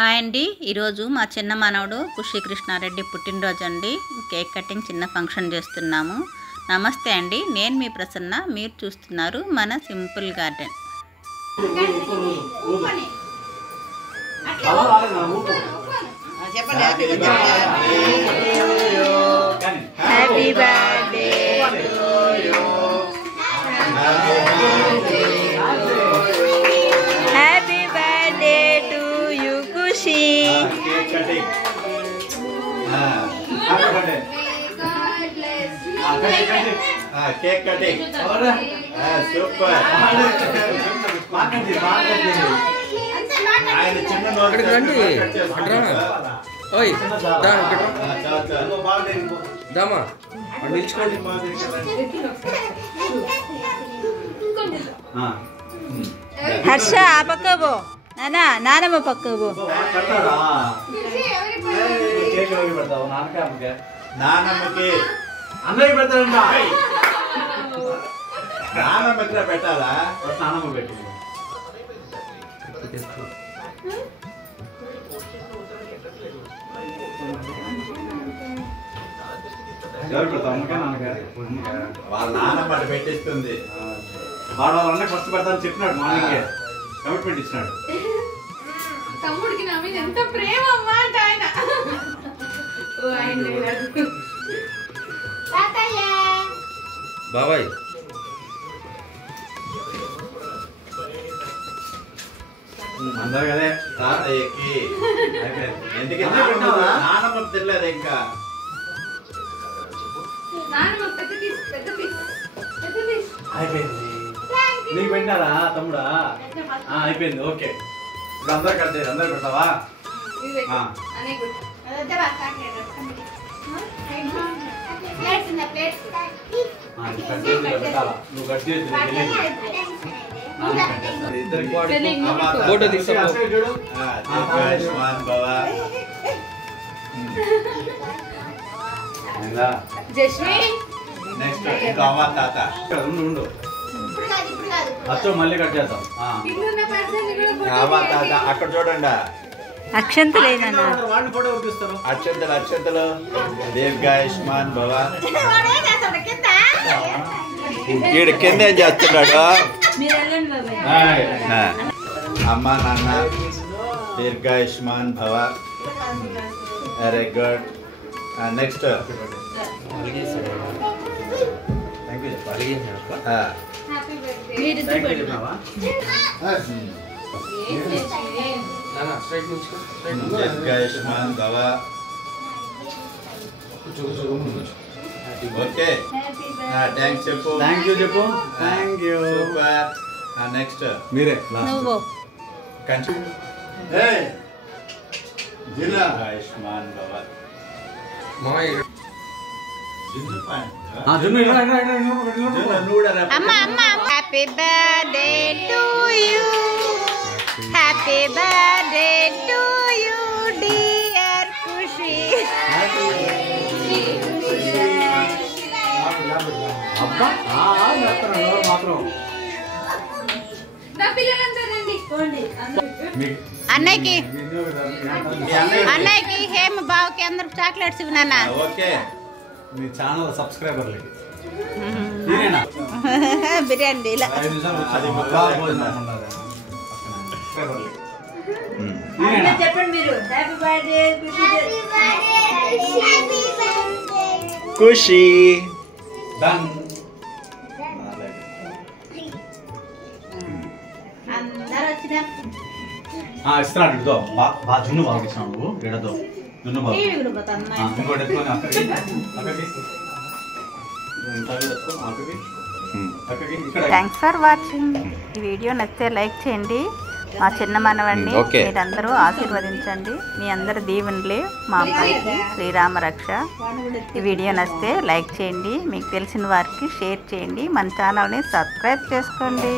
Hi అండి, ఈరోజు మా చిన్న మనవడు ఖుషి కృష్ణారెడ్డి పుట్టినరోజు అండి. కేక్ కటింగ్ చిన్న ఫంక్షన్ చేస్తున్నాము. నమస్తే అండి, నేను మీ ప్రసన్న, మీరు చూస్తున్నారు మన simple garden. Happy birthday cake cutting super. ఆయన చిన్న దామా నిల్చుకోండి. హర్ష ఆ పక్క పో, నానమ్మ పక్క పో. నానమ్మకి అన్నయ్య పెడతాడంట. నానమ్మకి పెట్టాలా? నానమ్మ పెట్టి వాళ్ళ నానమ్మ పెట్టిస్తుంది. వాళ్ళ ఫస్ట్ పెడతాను చెప్పినాడు, మార్నింగ్ కమిట్మెంట్ ఇచ్చినాడు. తమ్ముడికి నా మీద ఎంత ప్రేమ అన్నమాట ఆయన. బాబాయ్ అందరు కదే తాతయ్యకి ఎందుకు నానమ్మ తినలేదు ఇంకా. అయిపోయింది. నీకు పెట్టారా తమ్ముడా? అయిపోయింది. ఓకే, ఇప్పుడు అందరు కట్ చేయాలి. అందరు పెడతావా? నువ్వు కట్ చేసి ఫోటో తీసుకో. నెక్స్ట్ ఇంకా అమ్మ తాత ఉండు అచ్చో మళ్ళీ కట్ చేద్దాం. అమ్మ తాత అక్కడ చూడండి. అక్షంతలేనా? వాళ్ళు ఫోటో తీస్తారు. అక్షంతలు అక్షంతలు. దీర్ఘాయుష్మాన్ భవ. వీడు కింద ఏం చేస్తున్నాడు? అమ్మ నాన్న దీర్ఘాయుష్మాన్ భవ. Very good. నెక్స్ట్ దీర్ఘాయుష్మాన్ భవ. ఓకే, థ్యాంక్స్ చెప్పు. థ్యాంక్ యూ చెప్పు. Thank you. సూపర్. నెక్స్ట్ మీరే నువ్వు దీర్ఘాయుష్మాన్ భవ. Happy birthday to you, happy birthday to you dear Khushi. అన్నయ్యకి అన్నయ్యకి హేమ బావకి అందరు చాక్లెట్స్ ఇవ్వనా? ఓకే, మీ ఛానల్ సబ్స్క్రైబర్లకి బిర్యానీ ఇలా చెప్పండి మీరు. Happy birthday Khushi. అందరు వచ్చిన ఇస్తున్నాడు. ఇదో బాగా జున్ను బాగా ఇచ్చినావు నువ్వు. ఎడదో జున్ను బాగా ఇంకోటి ఎత్తుకొని థ్యాంక్స్ ఫర్ వాచింగ్. ఈ వీడియో నచ్చితే లైక్ చేయండి. మా చిన్న మనవాడిని మీరందరూ ఆశీర్వదించండి. మీ అందరి దీవెనలే మా అబ్బాయికి శ్రీరామ రక్ష. ఈ వీడియో నచ్చితే లైక్ చేయండి, మీకు తెలిసిన వారికి షేర్ చేయండి, మన ఛానల్ని సబ్స్క్రైబ్ చేసుకోండి.